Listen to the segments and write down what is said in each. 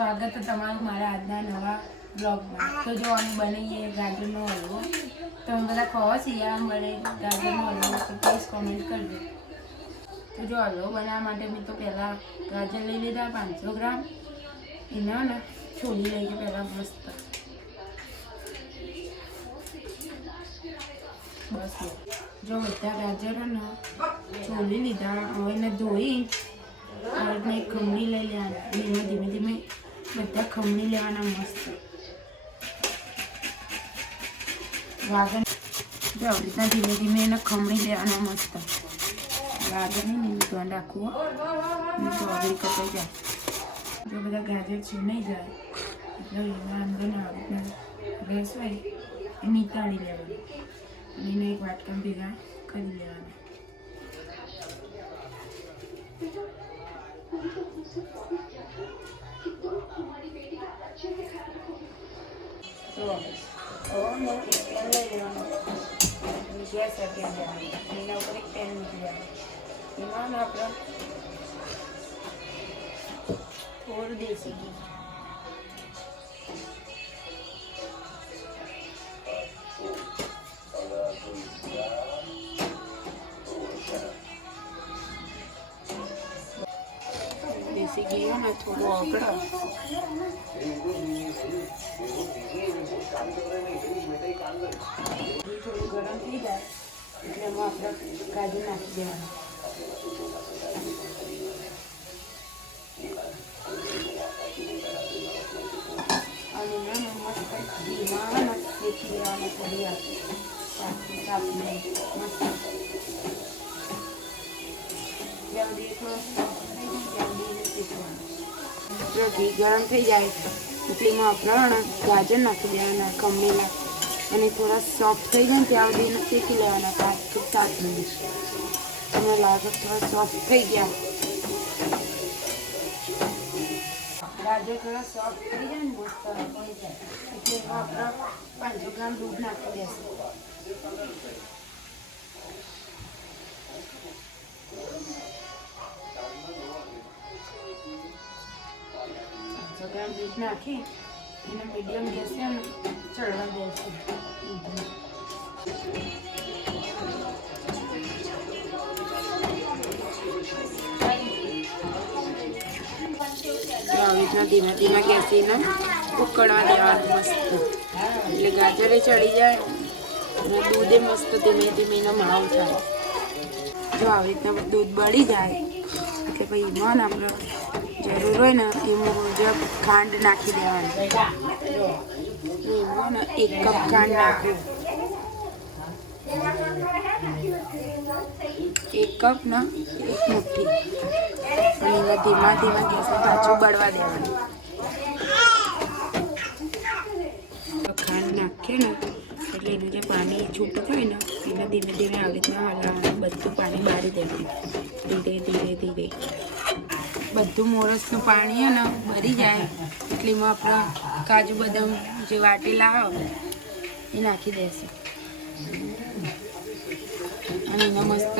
સ્વાગત છે તમારું મારા આજના નવા બ્લોગમાં। તો જો અમે બનાવીએ ગાજરનો હલવો। તમે બધા ખાઓ શિયાળામાં બને ગાજરનો હલવો તો પ્લીઝ કોમેન્ટ કરજો। તો જો હલવો બનાવવા માટે મેં તો પહેલાં ગાજર લઈ લીધા 500 ગ્રામ। એના ને છોલી લઈને પહેલાં મસ્ત બસ જો બધા ગાજર ને છોલી લીધા। હવે એને ધોઈ અને ખમણી લઈ લેવાના। ધીમે ધીમે ધીમે બધા ખમણી લેવાના મસ્ત ગાજર જો આવી રીતના ધીમે ધીમે એને ખમણી લેવાના મસ્ત। ગાજર નહીં ધ્યાન રાખવું તો આગળ કપાઈ જાય। જો બધા ગાજર છીનાઈ જાય એટલે એના અંદરના આવી રીતના રસ હોય એ નીકાળી લેવાનું અને એને એક વાટકામાં ભેગા કરી લેવાના। गैस रखी एना ऊपर एक पेन मूकी एम आप थोड़ा देसी घी हो ना थोड़ा ऑगड़ा थोड़ू गरम थी जाए એટલે એમાં આપણે કાજુ નાખી દેવાના। અને એમાં મસ્ત ઘીમાં શેકી લેવાના થોડી આપને મસ્ત જલ્દી જો ઘી ગરમ થઈ જાય એટલે એમાં આપણે ગાજર નાખી દેવાના ખમણીના અને થોડા સોફ્ટ થઈ જાય ત્યાં સુધી શેકી લેવાના 5 થી 7 મિનિટ। તમને લાગે થોડા સોફ્ટ થઈ ગયા ગાજર થોડા સોફ્ટ થઈ જાય ને મસ્ત પડી જાય એટલે એમાં આપણે 500 ગ્રામ દૂધ નાખી દેશું। 500 ગ્રામ દૂધ નાખી એને મીડિયમ ગેસે ચડવા દેશું। ધીમે ધીમે ગેસીને ઉકળવા દેવાનું મસ્ત એટલે ગાજરે ચડી જાય અને દૂધે મસ્ત ધીમે ધીમે એનો માવ થાય। જો આવી રીતના દૂધ બળી જાય એટલે પછી એમાં આપણે જરૂર હોય ને એ મુજબ ખાંડ નાખી દેવાની। એમાં ને 1 કપ ખાંડ નાખવું 1 કપ ને 1 મુઠ્ઠી અને એને ધીમા ધીમા ગેસે પાછું બળવા દેવાનું। ખાંડ નાખીએ ને એટલે એનું જે પાણી છૂટું થાય ને એને ધીમે ધીમે આવી રીતના હલાવવાનું બધું પાણી બાળી દેવાનું ધીરે ધીરે ધીરે બધું મોરસનું પાણી ને ભરી જાય એટલે એમાં આપણે કાજુ બદામ જે વાટેલા આવે એ નાખી દેશું અને એને મસ્ત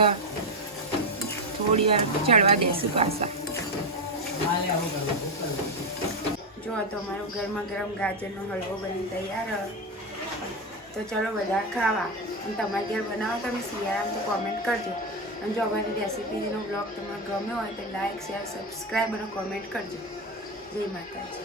થોડી વાર ચડવા દેશું પાછા। જો તમારો ગરમા ગરમ ગાજરનો હલવો બની તૈયાર। તો ચલો બધા ખાવા અને તમારે ઘેર બનાવો તમે શિયાળામાં તો કોમેન્ટ કરજો અને જો અમારી રેસીપીનો બ્લોગ તમને ગમ્યો હોય તો લાઈક શેર સબસ્ક્રાઈબ અને કોમેન્ટ કરજો। જય માતાજી।